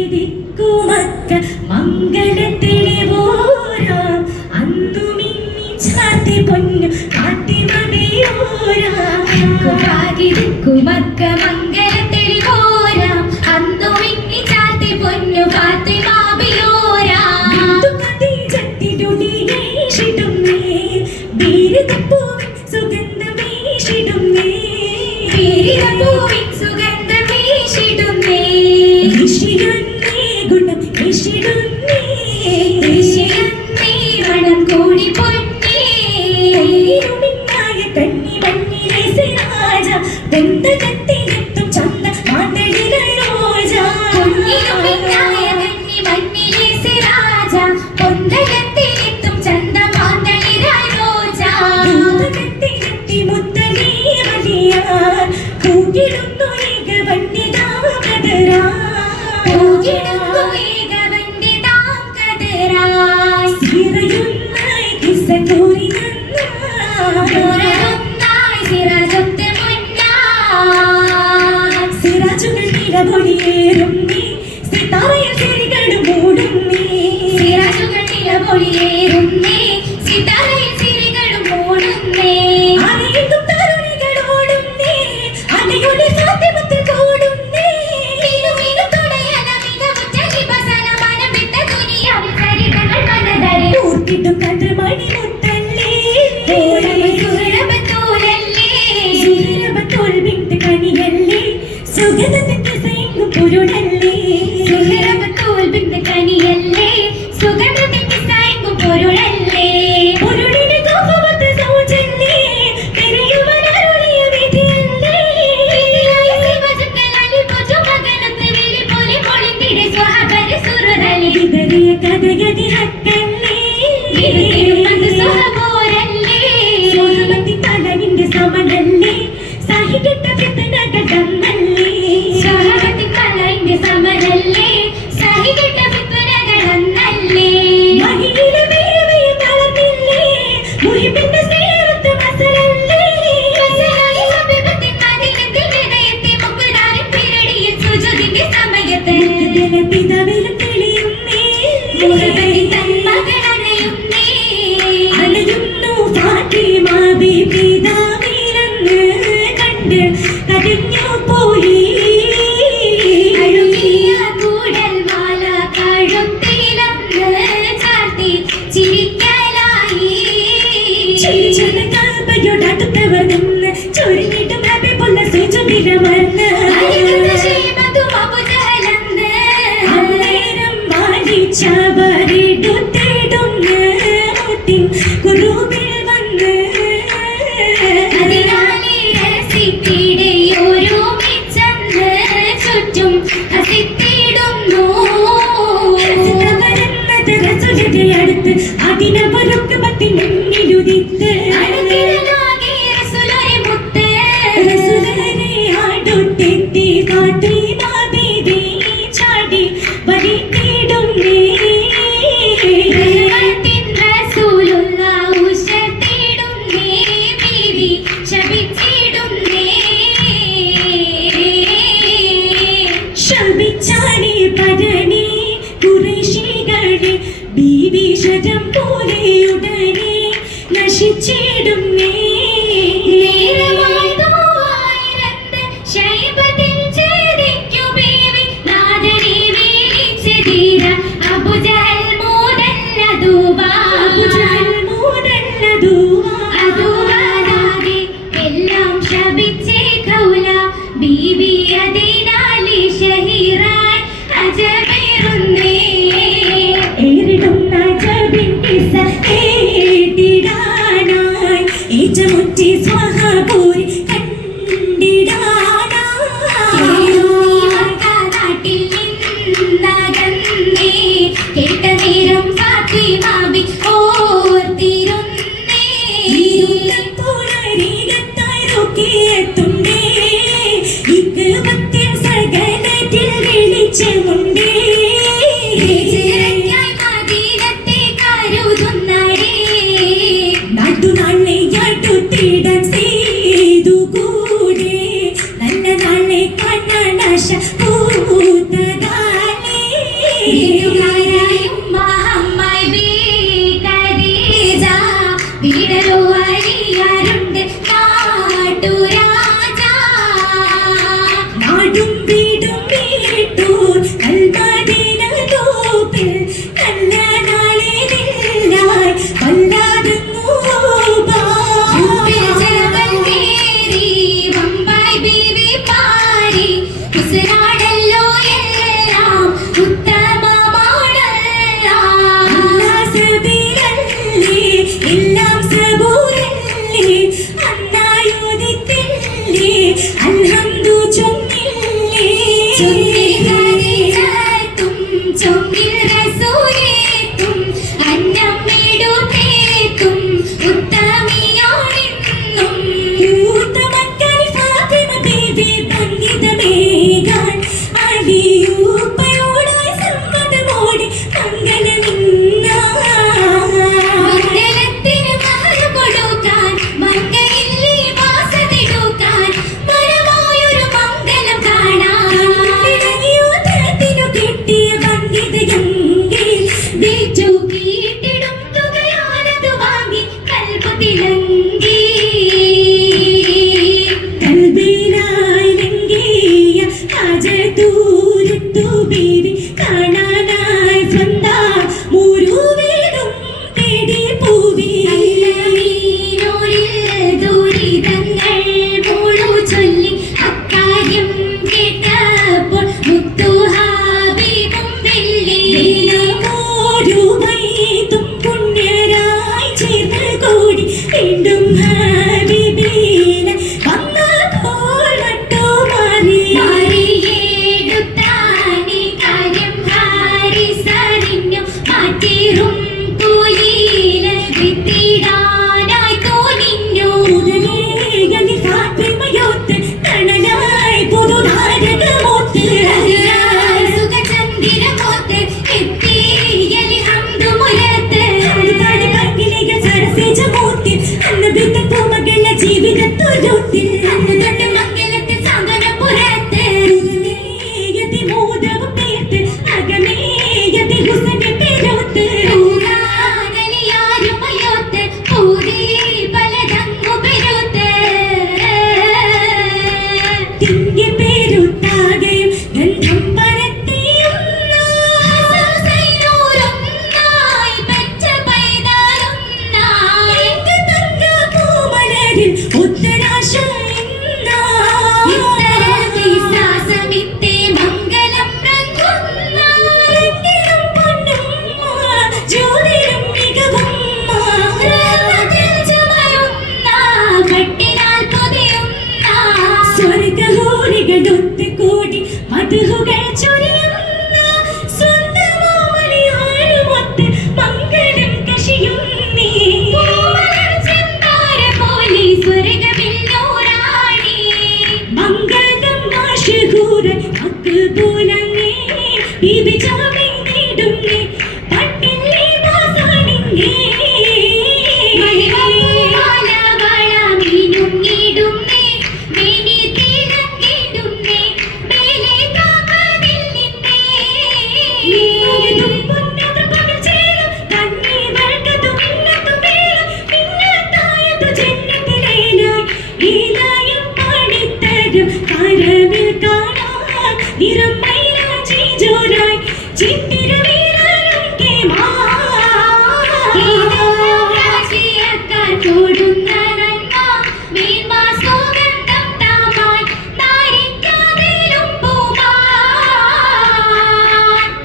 കുപാകിടിക്കുമക്ക മംഗളത്തിളിവോരാം അന്നു മിന്നി ചാർത്തി പൊന്നു കാട്ടിമതിയോരാം കുപാകിടിക്കുമക്ക മംഗളത്തിളിവോരാം അന്നു മിന്നി ചാർത്തി പൊന്നു കാട്ടിമാവിയോരാം ചട്ടിടുടിയേഷിടുന്നേ ബീരിതപ്പൂവിൻ സുഗന്ധമേഷിടുന്നേ ബീരിതപ്പൂവിൻ സുഗന്ധമേഷിടുന്നേ ഋഷിയുന്നേ ഗുണം ഋഷിടുന്നേ ഋഷിയുന്നേ മണം കൂടി പൊന്നേ ഇരുമിന്നായ കന്നി മണ്ണിലെ സിരാജ വെന്തകത്തിലെത്തും ചന്ത മാന്തളിലെ റോജ ഇരുമിന്നായ കന്നി മണ്ണിലെ സിരാജ പൊന്തകത്തിലെത്തും ചന്ത മാന്തളിലെ റോജ വെന്തകത്തിലെത്തി മുത്തലേ വലിയാർ കൂകിടുന്നു ഏകവണ്ണിതാം കതരാ പൂകിടുന്നു ഏകവണ്ണിതാം കതരായി സിറയുന്നായി കിസ്സകൂരി നൂറൊന്നായി സിറാജൊത്ത് മുന്നായി സിറാജുകൾ നിലപൊളിയേറുന്നേ സിതാരയിൽ സിരികളും മൂടുന്നേ സിറാജുകൾ നിലപൊളിയേറുന്നേ സിതാരയിൽ സിരികളും മൂടുന്നേ അലയുന്ന തരുണികൾ ഓടുന്നേ അലയുടെ ഫാത്തിമത്തിൽ കൂടുന്നേ മിനുമിനുത്തുടയന മികവുറ്റ ലിബസന മനം വിട്ട ദുനിയാവിൽ സരിതകൾ മനതരെ ൂർത്തിട്ടും കന്ത്രമണി മുത്തല്ലേ സുഹൃബത്തൂലല്ലേ സുഹൃബത്തോൾ വിട്ട് കണിയല്ലേ സുഗന്ധത്തിന്റെ സൈങ്ങും പൊരുടല്ലേ സുഹൃബത്തൂൽ ബിന്ദു കനിയല്ലേ സുഗന്ധത്തിന്റെ സായങ്ങും പൊരുളല്ലേ പൊരുളിന് കോപമത്ത് സൗജന്യേ പെരിയുവനരുളിയ വിധിയല്ലേ വിധിയായി ശിവജുക്കലാലി പുജുമകനത്ത് വിളി പോലെ പൊളിന്തിടെ സ്വഹബര സുരരലി വിതറിയ കഥഗതി ഹക്കല്ലേ വിധിയുമത് സ്വഹബോരല്ലേ സ്വഹമത്തി തലവിന്റെ സമനല്ലേ സഹികെട്ട ഫിത്തനകൾ തന്നല്ലേ സ്വഹബത്തി കലൈന്റെ സമരല്ലേ സഹികെട്ട ഫിത്വനകളന്നല്ലേ മഹിയിലെ വേവയെ തളർന്നില്ലേ മുഹിബിന്റെ സേറത്ത് മസലല്ലേ മസലായി ഹബീബത്തിൻ മദീനത്തിൽ ഹൃദയത്തെ മുഖ്താരിൻ പിരടിയിൽ സുജൂദിന്റെ സമയത്ത് പിതാവിലും തെളിയുന്നേ മുഹബത്തിൻ തൻ മകളണയുന്നേ അണയുന്നു ഫാത്തിമ ബീബി പിതാവിലെന്ന് കണ്ട് കരഞ്ഞു പോയി അഴുകിയ കൂടൽ മാല കഴുത്തിലന്ന് ചാർത്തി ചിരിക്കലായി ചിരിച്ചത് കാബയോടടുത്തവർ നിന്ന് ചൊരിഞ്ഞിട്ടും ഹബീബുള്ള സുജൂദിലമർന്ന് അരികത്ത് ശൈബത്തും അബൂജഹലന്ന് അന്നേരം മാലിച്ചവരിടുത്തിടുന്ന് മുത്തിൻ കുറുബിൽ വന്ന് അതിനാലേ രസിത്തിടെ ഒരുമിച്ചെന്ന് ചുറ്റും ഹസിത്തിടുന്നു ഹസിതവരെന്നത് റസൂലിന്റെ അടുത്ത് അതിനെ വെറുക്കുമ്പത്തി മുന്നിലുദിത്ത് അടുത്തിരലാകെ റസൂലൊരു മുത്ത് റസൂലനെ അടുത്തെത്തി ഫാത്തിമ ബീബി ചാടി വരിത്തിടുന്നേ റഹ്മത്തിൻ റസൂലുള്ള ഉശത്തിടുന്നേ ബീവി ശപിച്ചിടുന്നേ ശപിച്ചാടി പരനെ കുറേശികളെ ബീവി ശരം പോലെയുടനെ നശിച്ചിടുന്നേ നേരമായതായിരത്ത് ശൈബത്തിൽ ചേരിക്കു ബീവി നാദനെ വീളിച്ച് തീര അബുജഹൽ മൂടല്ലതൂവാ അബുജഹൽ മൂടല്ലതൂവാ അതുവാനാകെ എല്ലാം ശപിച്ചേ കൗല ബീവി അതിനാലി ഷഹീറായി അജമേറുന്നേ ഏറിടുന്ന ജബിൻ കിസ്സ കേട്ടിടാനായി ഈച്ചമുറ്റി സ്വഹപൂരി കണ്ടിടാനായി നാട്ടിൽ നിന്നകന്നേ കേട്ട നേരം ഫാത്തിമ ബി ഓർത്തിരുന്നേ ഇരുന്നപ്പോഴരികത്തായി നോക്കിയെത്തുന്നേ ഇക്കുപത്തിൽ സകലത്തിൽ വിളിച്ചുമുണ്ടേ ഹിജ്റയ്ക്കായി മദീനത്തെ കരുതുന്നരേ നാട്ടുനാളെ അടുത്തിടാൻ ചെയ്തുകൂടെ നല്ല നാളെ കാണാൻ ആശ ചൊല്ലിഹരിജത്തും ചൊങ്കിൽ റസൂലേത്തും അന്നമിടുതേത്തും ഉത്തമിയാണെന്നും യൂതമക്കൽ ഫാത്തിമ ബീവി പണ്ഡിതമേകാൻ അലിയൂപ്പയോടായി സമ്മതമോടി മംഗലത്തിന് മഹർ കൊടുക്കാൻ മംഗലിൽ വാസതിടുക്കാൻ പരമായൊരു മംഗലം കാണാൻ കിട്ടിയ പണ്ഡിതയെങ്കിൽ ബീജു കീട്ടിടും തുകയാനതു വാങ്ങി കൽബ് തിളങ്ങി കൽബിലായി ലംഘിയ ഹാജതൂരത്തു ബീവി കാണാനായി സ്വന്തം മുരുവീടും തേടി പൂവി ദുരിതങ്ങൾ മൂളു ചൊല്ലി അക്കാര്യം കേട്ടപ്പോൾ മുത്തു ഹാബീബും വെള്ളി ഓരുവൈതും പുണ്യരായി ചേർന്ന് കൂടി വീണ്ടും ഹബീബിനെ വന്നപ്പോൾ മട്ടുമാറി മാറിയേടുത്താനി കാര്യം ഹാരിസറിഞ്ഞു മാറ്റിറും കൂലിയില് വിത്തിടാനായി തോന്നിഞ്ഞു ഉടനെ ഫാത്തിമയോത്ത് തണലായി പുതുനാരകമോത്ത് സുഖചന്ദിരമോത്ത് എത്തിയലി ഹംദുമുലത്ത് ജീവിതത്തോരോത്തിൽ അന്ന് തൊട്ട് മംഗലത്തിൽ സാന്ത്വനപുരത്ത് പേർത്ത് അകമേയതി ഹുസനെ പേരോത്ത് ൂരാനലിയാരുമയോത്ത് പൂതി പലതങ്ങു പെരുത്ത് തിങ്ക പേരുത്താകയും ഗന്ധം പരത്തിയുന്ന സൈനൂരൊന്നായി പച്ച പൈതാരൊന്നായി തങ്ക പൂമലരിൽ ഉത്തരാശ ശ്വാസമിത്തേ മംഗലം രംഗിലും പൊന്നും ജ്യോതിരും മികവും കട്ടിനാൽ പൊതിയുന്ന സ്വർഗഹോരികളൊത്ത് കൂടി മധുഹുകൾ ചൊരിയുന്ന സ്വന്തമാമലിയാരുമൊത്ത് മംഗളം കഷിയും നീ മംഗളം മാഷൂര അക്ബൂലങ്ങേ ബിബിചാമി നീടുങ്ങേ പട്ടില്ലേ മാസാണിങ്ങേ നീയതും പൊന്നതും പകർച്ചേരും കണ്ണീവൾക്കതും ഇന്നതും വേളം ഇന്നത്തായതു ജന്നത്തിലേലായി ലീലായും പാടിത്തരും കരവിൽ കാണാൻ നിറം മൈലാഞ്ചി ജോരായി ചിത്തിരവീരനും കേമാ കൊടുന്ന നന്മ വീൺമ സുഗന്ധം താമാൻ നാരിക്കാതിലും പൂമാൻ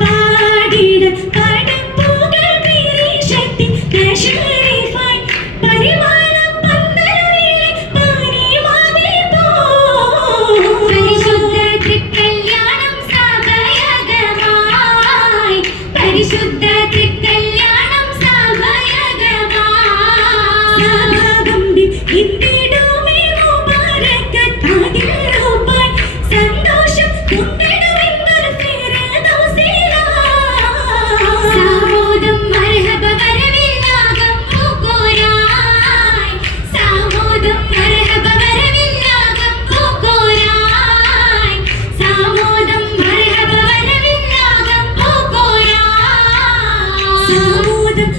പാടിട കടപ്പുകൾ വിരീശത്തിൽ ദശരീഫായി പരിമളം പന്തലുകളിലെ പാനിമാതിരി പോ പരിശുദ്ധ തൃക്കല്യാണം സഭയകമായി പരിശുദ്ധ തൃക്കല്യാണം സഭയകമായി സഭാഗംബി ഇന്ദിടുമേ മുബാരക്കത്താതിലുപ്പായി സന്തോഷം കൊണ്ടിടുമെന്നൊരു ഫിർദൗസിലായി സാമോദം മർഹബ വരവില്ലാകം പൂക്കോരായി സാമോദം മർഹബ വരവില്ലാകം പൂക്കോരായി സാമോദം മർഹബ വരവില്ലാകം പൂക്കോരായി സാമൂദം